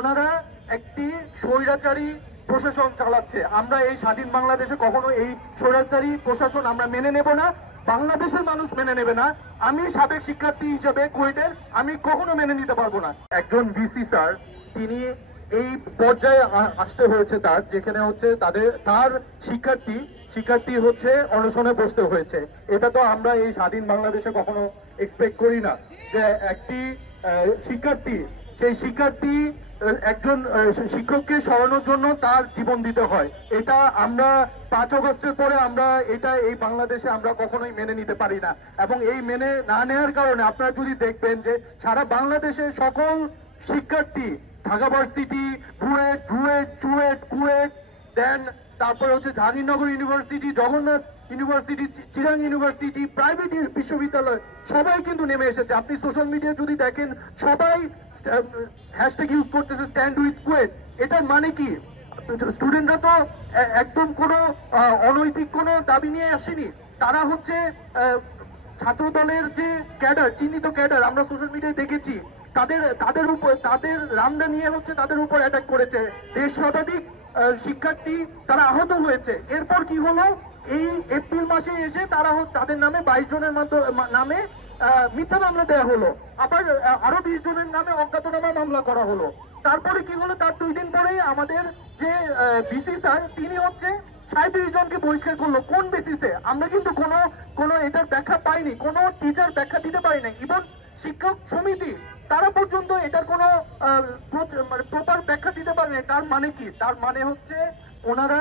ওনারা একটি স্বৈরাচারী প্রশাসন চালাচ্ছে। আমরা এই স্বাধীন বাংলাদেশে কখনো এই স্বৈরাচারী প্রশাসন আমরা মেনে নেব না, বাংলাদেশের মানুষ মেনে নেবে না। আমি সাবেক শিক্ষার্থী হিসেবে কুয়েটের আমি কখনো মেনে নিতে পারবো না। একজন ভিসি স্যার তিনি এই পর্যায়ে আসতে হয়েছে তার, যেখানে হচ্ছে তার শিক্ষার্থী হচ্ছে অনশনে বসতে হয়েছে। এটা তো আমরা এই স্বাধীন বাংলাদেশে কখনো এক্সপেক্ট করি না যে একটি শিক্ষার্থী, সেই শিক্ষার্থী একজন শিক্ষককে সরানোর জন্য তার জীবন দিতে হয়। এটা আমরা 5 আগস্টের পরে আমরা এটা এই বাংলাদেশে আমরা কখনোই মেনে নিতে পারি না। এবং এই মেনে না নেওয়ার কারণে আপনারা যদি দেখবেন যে সারা বাংলাদেশের সকল শিক্ষার্থী, ঢাকা ভার্সিটি, চুয়েট, কুয়েট, দেন তারপরে হচ্ছে Jahangirnagar university, Jagannath university, Chirang university, private বিশ্ববিদ্যালয় সবাই কিন্তু নেমে এসেছে। আপনি সোশ্যাল মিডিয়া যদি দেখেন সবাই হ্যাশট্যাগ ইউজ করতেছে স্ট্যান্ড উইথ কুয়েট। এটার মানে কি? স্টুডেন্টরা তো একদম কোনো অনৈতিক কোনো দাবি নিয়ে আসেনি। তারা হচ্ছে ছাত্র দলের যে ক্যাডার, চিহ্নিত ক্যাডার, আমরা সোশ্যাল মিডিয়ায় দেখেছি, তাদের রামদা নিয়ে হচ্ছে তাদের উপর অ্যাটাক করেছে। 1.5 শতাধিক শিক্ষার্থী তারা আহত হয়েছে। এরপর কি হলো? এই এপ্রিল মাসে এসে তাদের নামে 22 জনের নামে মিথ্যা মামলা দেওয়া হলো, আবার আরো 20 জনের নামে অজ্ঞাতনামা মামলা করা হলো। তারপরে কি হলো? তার 2 দিন পরেই আমাদের যে ভিসি স্যার তিনি হচ্ছে 37 জনকে বহিষ্কার করলো। কোন বেসিসে? আমরা কিন্তু কোনো এটার ব্যাখ্যা পাইনি, কোনো টিচার ব্যাখ্যা দিতে পারি না। ইভেন শিক্ষক সমিতি তারা পর্যন্ত এটার কোনো প্রপার ব্যাখ্যা দিতে পারে না। তার মানে কি? তার মানে হচ্ছে ওনারা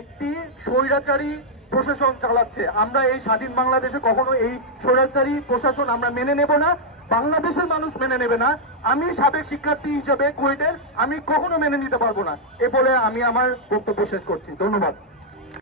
একটি স্বৈরাচারী প্রশাসন চালাচ্ছে। আমরা এই স্বাধীন বাংলাদেশে কখনো এই স্বৈরাচারী প্রশাসন আমরা মেনে নেব না, বাংলাদেশের মানুষ মেনে নেবে না। আমি সাবেক শিক্ষার্থী হিসেবে কুয়েটের আমি কখনো মেনে নিতে পারবো না। এ বলে আমি আমার বক্তব্য শেষ করছি। ধন্যবাদ।